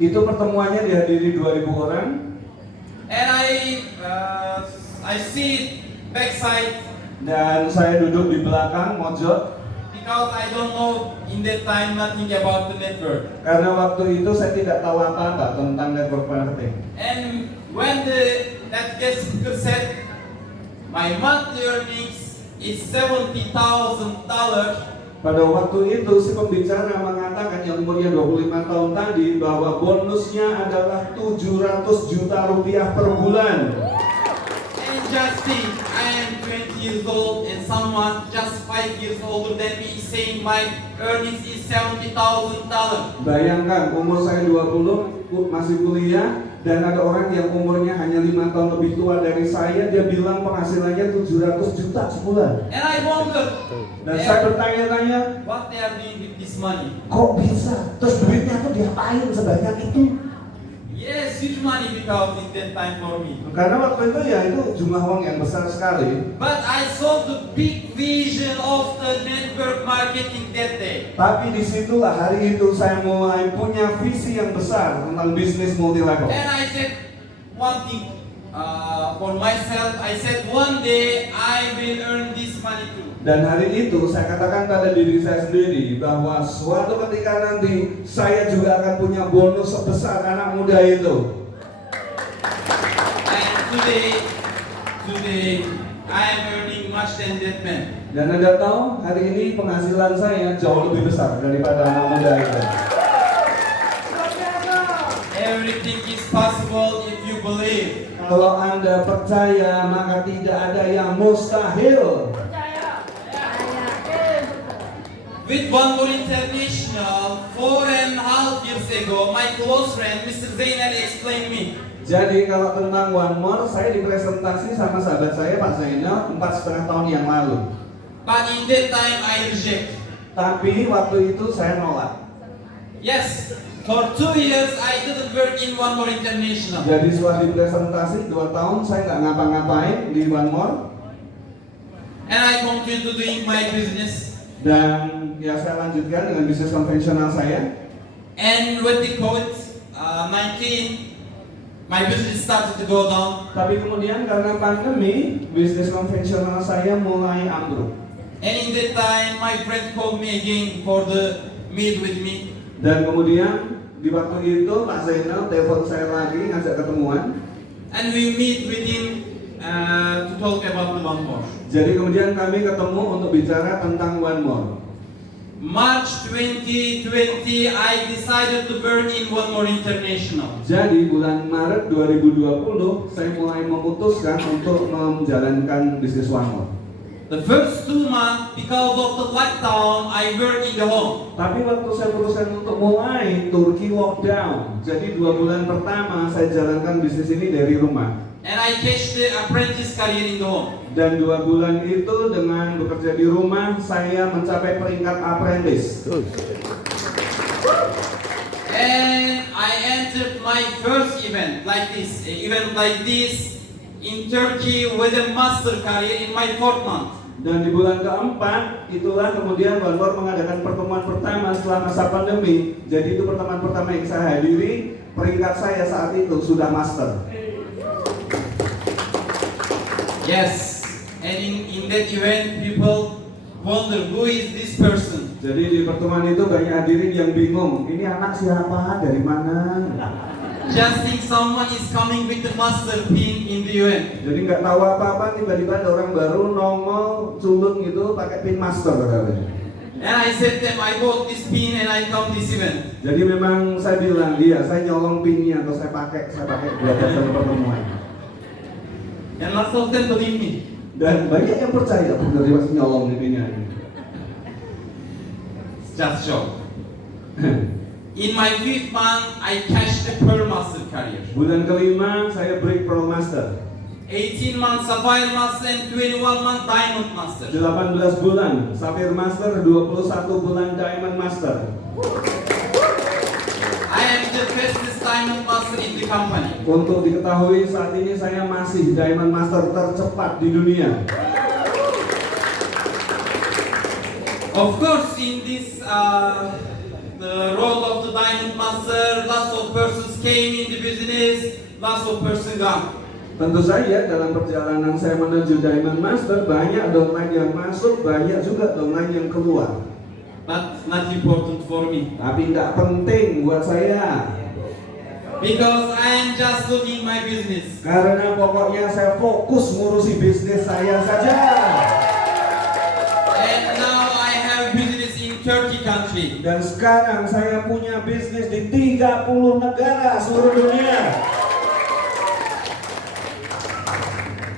Itu pertemuannya dihadiri 2.000 orang. And I sit backside Dan saya duduk di belakang mojok because I don't know in that time nothing about the network. karena waktu itu saya tidak tahu apa-apa tentang network marketing. And when that guest speaker said, my monthly earnings is $70,000. Pada waktu itu si pembicara mengatakan yang umurnya 25 tahun tadi bahwa bonusnya adalah 700 juta rupiah per bulan. And just think, I am 20 years old and someone just 5 years older than me is saying my earnings is $70,000. Bayangkan umur saya 20 masih kuliah dan ada orang yang umurnya hanya 5 tahun lebih tua dari saya, dia bilang penghasilannya 700 juta sebulan. And I wonder, Dan saya bertanya-tanya, what they are doing with this money? kok bisa? Terus duitnya tuh diapain sebanyak itu? Yes, huge money because in that time for me. Karena waktu itu ya itu jumlah uang yang besar sekali. But I saw the big vision of the network marketing that day. Tapi disitulah hari itu saya mulai punya visi yang besar tentang bisnis multi level. And I said one thing for myself. I said one day I will earn this money too. Dan hari itu saya katakan pada diri saya sendiri bahwa suatu ketika nanti saya juga akan punya bonus sebesar anak muda itu. And today I am earning much than that man. Dan Anda tahu hari ini penghasilan saya jauh lebih besar daripada anak muda itu. Everything is possible if you believe. Kalau Anda percaya maka tidak ada yang mustahil. With One More International, 4.5 years ago, my close friend Mr. Zainal explained me. Jadi kalau tentang One More, saya dipresentasi sama sahabat saya Pak Zainal 4,5 tahun yang lalu. But in that time I reject. Tapi waktu itu saya nolak. Yes, for 2 years I didn't work in One More International. Jadi setelah dipresentasi 2 tahun saya nggak ngapa-ngapain di One More. And I continue to doing my business. Dan ya saya lanjutkan dengan bisnis konvensional saya. And with the COVID-19, my business started to go down. Tapi kemudian karena pandemi, bisnis konvensional saya mulai ambruk. And in that time, my friend called me again for the meet with me. Dan kemudian di waktu itu Pak Zainal telepon saya lagi ngajak ketemuan. And we meet with him to talk about the One More. Jadi kemudian kami ketemu untuk bicara tentang One More. March 2020, I decided to work in One More International. Jadi bulan Maret 2020 saya mulai memutuskan untuk menjalankan bisnis One More. The first 2 months, because of the lockdown, I work in the home. Tapi waktu saya putuskan untuk mulai, Turki lockdown. Jadi 2 bulan pertama saya jalankan bisnis ini dari rumah. And I catch the apprentice career in the home. Dan 2 bulan itu dengan bekerja di rumah, saya mencapai peringkat apprentice. And I entered my first event like this, in Turkey with a master career in my 4th month. Dan di bulan keempat, itulah kemudian One More mengadakan pertemuan pertama setelah masa pandemi. Jadi itu pertemuan pertama yang saya hadiri, peringkat saya saat itu sudah master. Yes, and in that event, people wonder who is this person. Jadi di pertemuan itu banyak hadirin yang bingung, ini anak siapa, dari mana? Just think someone is coming with the master pin in the event. Jadi nggak tahu apa-apa, tiba-tiba ada orang baru nongol, culun gitu, pakai pin master katanya. And I said to them, I bought this pin and I come this event. Jadi memang saya bilang, iya, saya nyolong pinnya atau saya pakai buat dasar pertemuan. And lots of them believe me. Dan banyak yang percaya benar dia masih nyolong pinnya. It's just joke. In my 5th month, I cashed the Pearl Master career. Bulan kelima saya break Pearl Master. 18 months Sapphire Master and 21 months Diamond Master. 18 bulan Sapphire Master, 21 bulan Diamond Master. I am the fastest Diamond Master in the company. Untuk diketahui saat ini saya masih Diamond Master tercepat di dunia. Of course, in this the role of the the Diamond Master, lots of persons came in the business, lots of persons gone. Tentu saja dalam perjalanan saya menuju Diamond Master banyak downline yang masuk, banyak juga downline yang keluar. But not important for me. Tapi tidak penting buat saya. Because I am just doing my business. Karena pokoknya saya fokus ngurusi bisnis saya saja. And now I have business in 30 countries. Dan sekarang saya punya bisnis di 30 negara seluruh dunia.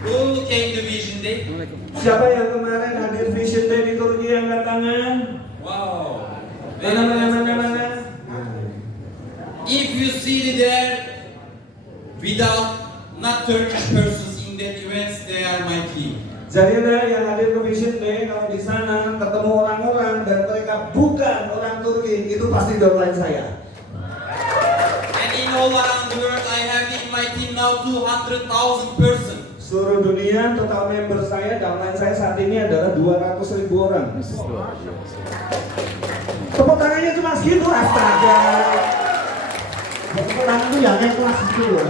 Who came to Vision Day? Siapa yang kemarin hadir Vision Day di Turki angkat tangan? Wow. Mana? If you see there without not Turkish persons in that events, they are my team. Jadi ada yang hadir ke Vision Day, kalau di sana ketemu orang-orang dan mereka bukan orang Turki, itu pasti downline saya. And in all around the world, I have in my team now 200,000 persons. Seluruh dunia total member saya, downline saya saat ini adalah 200.000 orang. Tepuk tangannya cuma segitu, astaga. Tepuk tangan itu yang cuma segitu loh.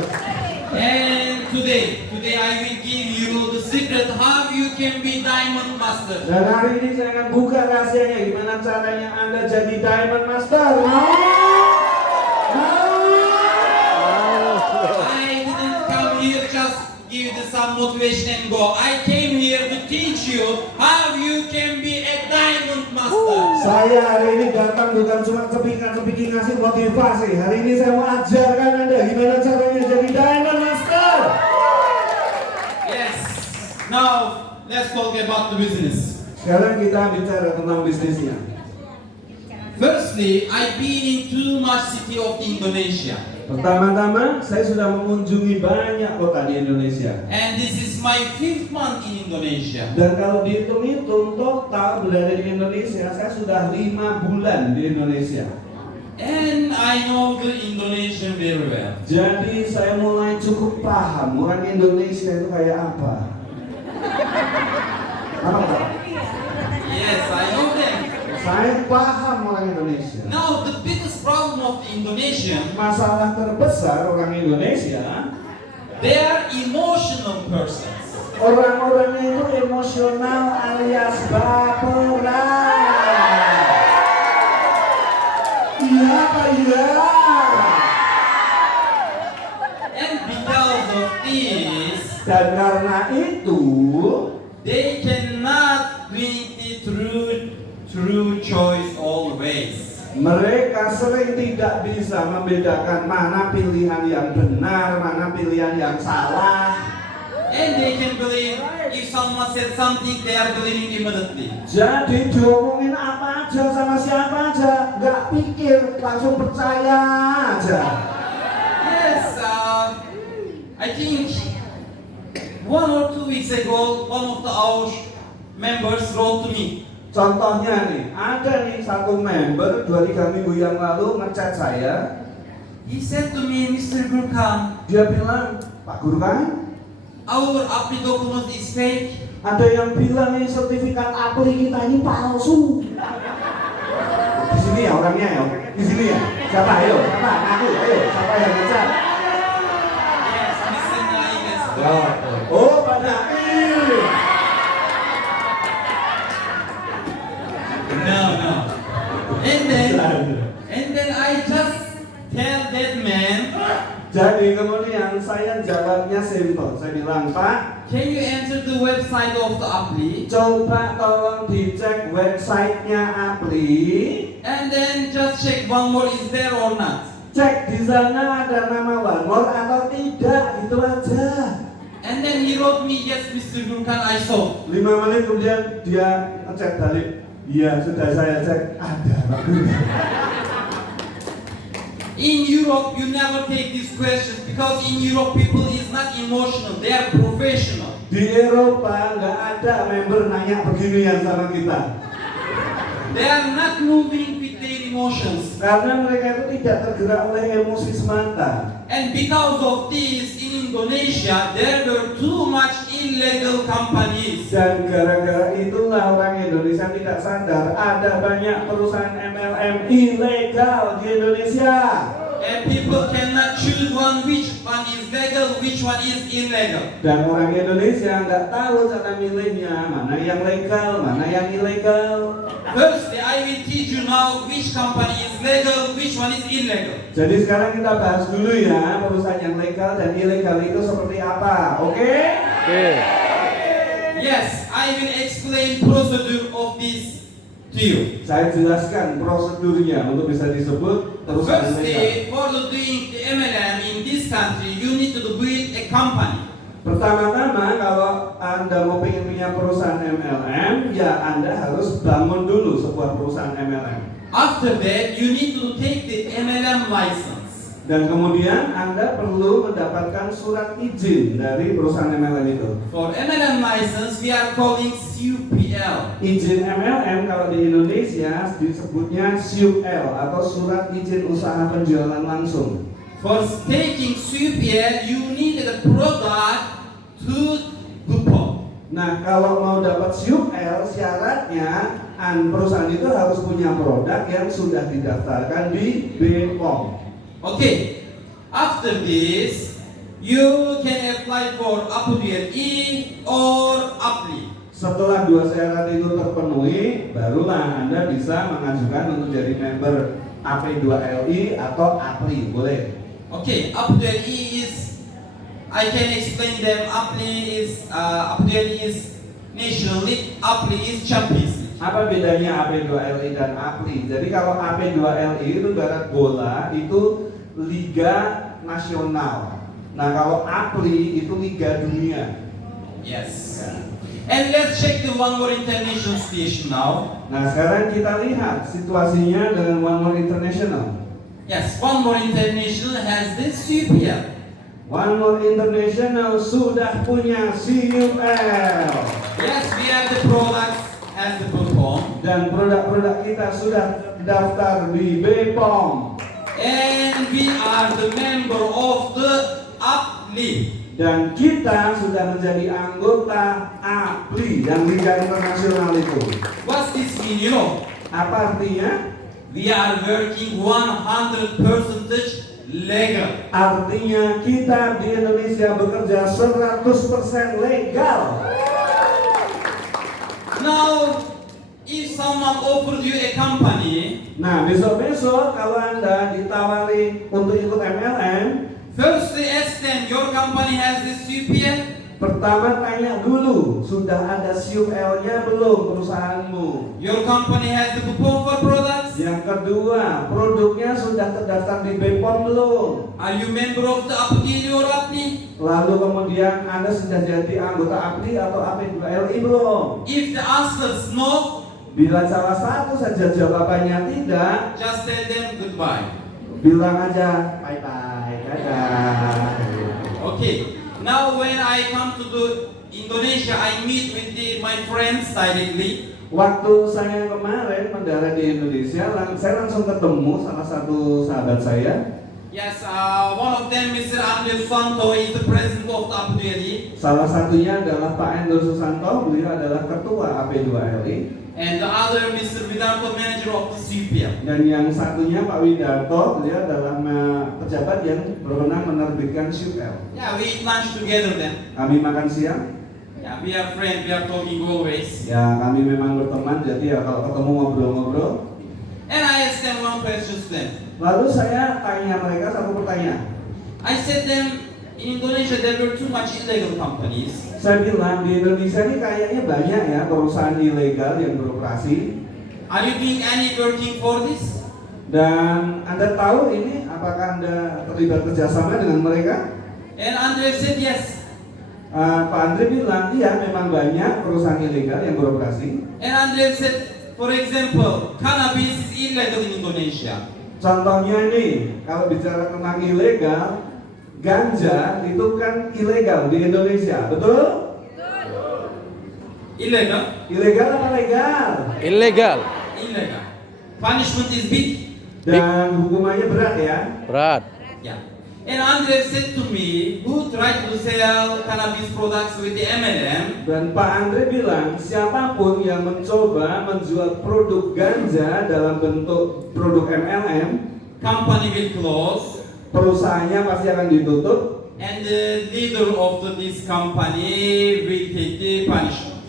And today I will give you the secret how you can be Diamond Master. Dan hari ini saya akan buka rahasianya gimana caranya Anda jadi Diamond Master. I didn't come here just give you some motivation and go. I came here to teach you how you can be a Diamond Master. Saya hari ini datang bukan cuma sepikir ngasih motivasi. Hari ini saya mau ajarkan Anda gimana caranya jadi Diamond Master. Yes. Now let's talk about the business. Sekarang kita bicara tentang bisnisnya. Firstly, I've been in too much city of Indonesia. Pertama-tama, saya sudah mengunjungi banyak kota di Indonesia. And this is my 5th month in Indonesia. Dan kalau dihitung-hitung total berada di Indonesia, saya sudah 5 bulan di Indonesia. And I know the Indonesian very well. Jadi saya mulai cukup paham orang Indonesia itu kayak apa. Apa Pak? Yes, I know them. Saya paham orang Indonesia. Now the biggest problem of the Indonesian, Masalah terbesar orang Indonesia, they are emotional persons. orang-orangnya itu emosional alias baperan. Iya Pak, iya. And because of this, Dan karena itu, they cannot make the true choice always. mereka sering tidak bisa membedakan mana pilihan yang benar, mana pilihan yang salah. And they can believe if someone said something, they are believing immediately. Jadi diomongin apa aja sama siapa aja, nggak pikir, langsung percaya aja. Yes, I think 1 or 2 weeks ago, one of our members wrote to me. Contohnya nih, ada nih satu member 2-3 minggu yang lalu ngechat saya. He said to me, Mr. Gurkhan, Dia bilang, Pak Gurkhan, our APLI document is fake. ada yang bilang nih sertifikat APLI kita ini palsu. Di sini ya orangnya ya, di sini ya. Siapa? Ayo, siapa? Aku, ayo. Siapa yang ngechat? Yes, Mr. Naim. Oh, Pak Naim. No. And then I just tell that man, Jadi kemudian saya jawabnya simple. Saya bilang, Pak, can you enter the website of the APLI? coba tolong dicek websitenya APLI. And then just check one more, is there or not? Cek di sana ada nama One More atau tidak, gitu aja. And then he wrote me, yes, Mr. Gurkhan, I saw. 5 menit kemudian dia ngecek balik. Iya, sudah saya cek, ada Pak Gurkhan. In Europe, you never take these questions because in Europe people is not emotional, they are professional. Di Eropa nggak ada member nanya beginian sama kita. They are not moving with their emotions. Karena mereka itu tidak tergerak oleh emosi semata. And because of this, in Indonesia, there were too much illegal companies. Dan gara-gara itulah orang Indonesia tidak sadar ada banyak perusahaan MLM ilegal di Indonesia. And people cannot choose which one is legal, which one is illegal. Dan orang Indonesia nggak tahu cara milihnya, mana yang legal, mana yang ilegal. Firstly, I will teach you now which company is legal, which one is illegal. Jadi sekarang kita bahas dulu ya perusahaan yang legal dan ilegal itu seperti apa, oke? Yes, I will explain procedure of this to you. Saya jelaskan prosedurnya untuk bisa disebut perusahaan ilegal. Firstly, for the doing the MLM in this country, you need to build a company. Pertama-tama kalau Anda mau pengen punya perusahaan MLM, ya Anda harus bangun dulu sebuah perusahaan MLM. After that, you need to take the MLM license. Dan kemudian Anda perlu mendapatkan surat izin dari perusahaan MLM itu. For MLM license, we are calling CUPL. Izin MLM kalau di Indonesia disebutnya SUL atau surat izin usaha penjualan langsung. For taking CUPL, you need a product to Bupon. Nah, kalau mau dapat SUL, syaratnya perusahaan itu harus punya produk yang sudah didaftarkan di BPOM. Okay. After this, you can apply for APDLE or APLI. Setelah dua syarat itu terpenuhi, barulah Anda bisa mengajukan untuk jadi member AP2LI atau APLI, boleh. Okay, APDLE is, I can explain them. APDLE is National League, APLI is Champions League. Apa bedanya AP2LI dan APLI? Jadi kalau AP2LI itu barat bola itu liga nasional. Nah kalau APLI itu liga dunia. Yes. And let's check the One More International situation now. Nah sekarang kita lihat situasinya dengan One More International. Yes, One More International has this CUPL. One More International sudah punya CUL. Yes, we have the products and the Bupon. Dan produk-produk kita sudah daftar di BPOM. And we are the member of the APLI. Dan kita sudah menjadi anggota APLI yang liga internasional itu. What's this mean, you know? Apa artinya? We are working 100% legal. Artinya kita di Indonesia bekerja 100% legal. Now, if someone offered you a company, Nah besok-besok kalau Anda ditawari untuk ikut MLM, firstly ask them, your company has this CUPL? pertama tanya dulu, sudah ada CUL-nya belum perusahaanmu? Your company has the Bupon for products? Yang kedua, produknya sudah terdaftar di BPOM belum? Are you member of the APLI or APLI? Lalu kemudian Anda sudah jadi anggota APLI atau AP2LI belum? If the answer is no, Bila salah satu saja jawabannya tidak, just tell them goodbye. bilang aja bye-bye, dadah. Okay. Now when I come to the Indonesia, I meet with my friends directly. Waktu saya kemarin mendarat di Indonesia, saya langsung ketemu salah satu sahabat saya. Yes, one of them, Mr. Andres Santo, is the president of the APLI. Salah satunya adalah Pak Endro Susanto, beliau adalah ketua AP2LI. And the other, Mr. Vidarto, manager of the CUPL. Dan yang satunya Pak Widarto, beliau adalah pejabat yang berwenang menerbitkan SUL. Yeah, we eat lunch together then. Kami makan siang. Yeah, we are friends, we are talking always. Ya kami memang berteman, jadi ya kalau ketemu ngobrol-ngobrol. And I asked them one question to them. Lalu saya tanya mereka satu pertanyaan. I said them, in Indonesia there were too much illegal companies. Saya bilang di Indonesia ini kayaknya banyak ya perusahaan ilegal yang beroperasi. Are you doing any working for this? Dan Anda tahu ini, apakah Anda terlibat kerjasama dengan mereka? And Andre said yes. Pak Andre bilang, iya memang banyak perusahaan ilegal yang beroperasi. And Andre said, for example, cannabis is illegal in Indonesia. Contohnya nih, kalau bicara tentang ilegal, ganja itu kan ilegal di Indonesia, betul? Illegal? Ilegal apa legal? Illegal. Illegal. Punishment is big. Dan hukumannya berat ya. Berat. Yeah. And Andre said to me, who tried to sell cannabis products with the MLM, Dan Pak Andre bilang, siapapun yang mencoba menjual produk ganja dalam bentuk produk MLM, company will close, perusahaannya pasti akan ditutup, and the leader of this company will take the punishment.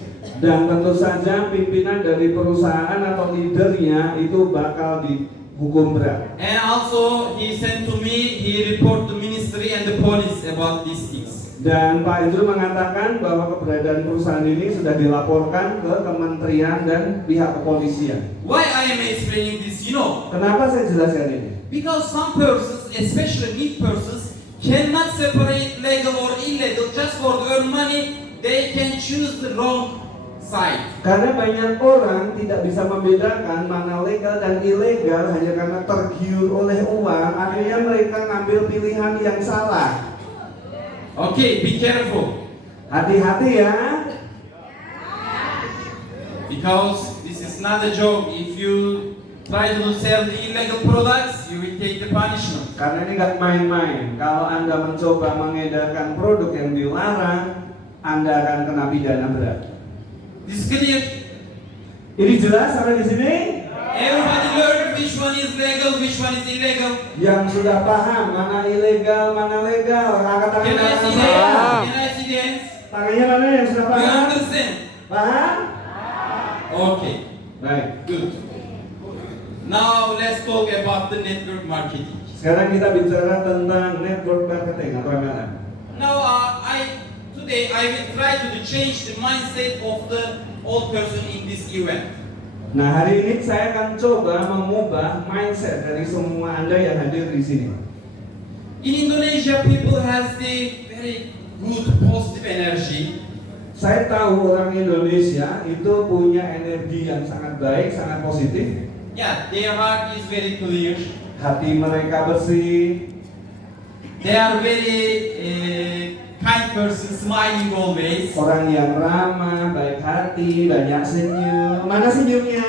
dan tentu saja pimpinan dari perusahaan atau leadernya itu bakal dihukum berat. And also he sent to me, he report the ministry and the police about these things. Dan Pak Andrew mengatakan bahwa keberadaan perusahaan ini sudah dilaporkan ke kementerian dan pihak kepolisian. Why I am explaining this, you know? Kenapa saya jelaskan ini? Because some persons, especially rich persons, cannot separate legal or illegal just for to earn money. They can choose the wrong side. Karena banyak orang tidak bisa membedakan mana legal dan ilegal hanya karena tergiur oleh uang, akhirnya mereka ngambil pilihan yang salah. Okay, be careful. Hati-hati ya. Because this is not a joke. If you try to sell the illegal products, you will take the punishment. Karena ini nggak main-main. Kalau Anda mencoba mengedarkan produk yang dilarang, Anda akan kena pidana berat. This is clear. Ini jelas sampai di sini? Everybody learn which one is legal, which one is illegal. Yang sudah paham mana ilegal, mana legal, angkat tangan Can I kanan see saya. hands? Can I see the hands? Tangannya mana yang sudah Do you paham? understand? Paham? Okay, Baik. good. Now let's talk about the network marketing. Sekarang kita bicara tentang network marketing atau MLM. Now today I will try to change the mindset of the old person in this event. Nah, hari ini saya akan coba mengubah mindset dari semua Anda yang hadir di sini. In Indonesia, people has the very good positive energy. Saya tahu orang Indonesia itu punya energi yang sangat baik, sangat positif. Yeah, their heart is very clear. Hati mereka bersih. They are very kind person, smiling always. Orang yang ramah, baik hati, banyak senyum. Mana senyumnya?